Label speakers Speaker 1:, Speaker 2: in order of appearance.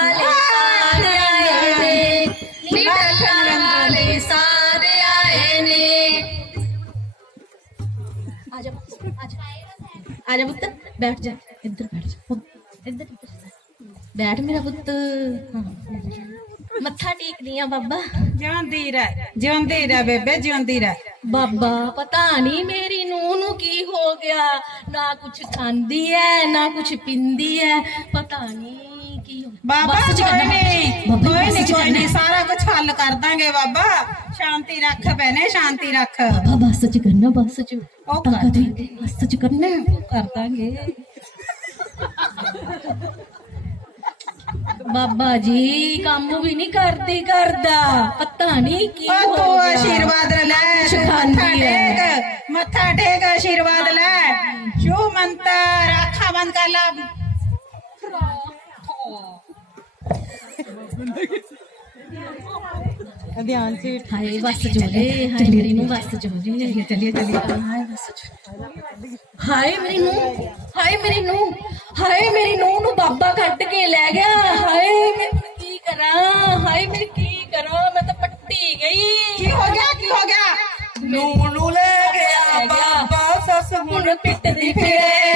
Speaker 1: वाले सारे आए ने, नी डल्ला वाले सारे आए ने। आजा आजा पुत्त, बैठ जा, इधर बैठ जा, इधर बैठ मेरा पुत्त। मत्था टेकनी आ बाबा।
Speaker 2: जिਉਂਦੀ ਰਹਿ ਬੇਬੇ, जिਉਂਦੀ ਰਹਿ।
Speaker 1: बाबा पता नहीं मेरी नूह नू की हो गया, ना कुछ खांदी है ना कुछ पिंदी है, पता नहीं की हो।
Speaker 2: बाबा
Speaker 1: बस च करना, बाबा,
Speaker 2: कोई
Speaker 1: बस च
Speaker 2: नहीं
Speaker 1: करना।
Speaker 2: सारा कुछ हल कर देंगे बाबा। शांति रख बहने, शांति रख।
Speaker 1: बाबा बस च करना, बस च
Speaker 2: ओ कर
Speaker 1: ताकत भी, बस च करना,
Speaker 2: कर देंगे।
Speaker 1: बाबा जी काम भी नहीं करदा, पता नहीं की
Speaker 2: ओ
Speaker 1: हो
Speaker 2: तू
Speaker 1: गया।
Speaker 2: आशीर्वाद ले,
Speaker 1: सिखांदी है।
Speaker 2: मत्था टेक आशीर्वाद ले। शु मंत्र आखा बंद कर ला। ध्यान से।
Speaker 1: हाय बस जोले, हाय मेरी नूह बस जोले,
Speaker 2: चलिए चलिए।
Speaker 1: हाय बस हाय मेरी नूह, हाय मेरी नूह, हाय मेरी नूह नू बाबा कट के ले गया। हाय मैं की करा, हाय मैं की करा, मैं तो पट्टी गई।
Speaker 2: की हो गया, की हो गया?
Speaker 1: नूह नू ले गया बाबा, सस हुन पिटदी फिरे।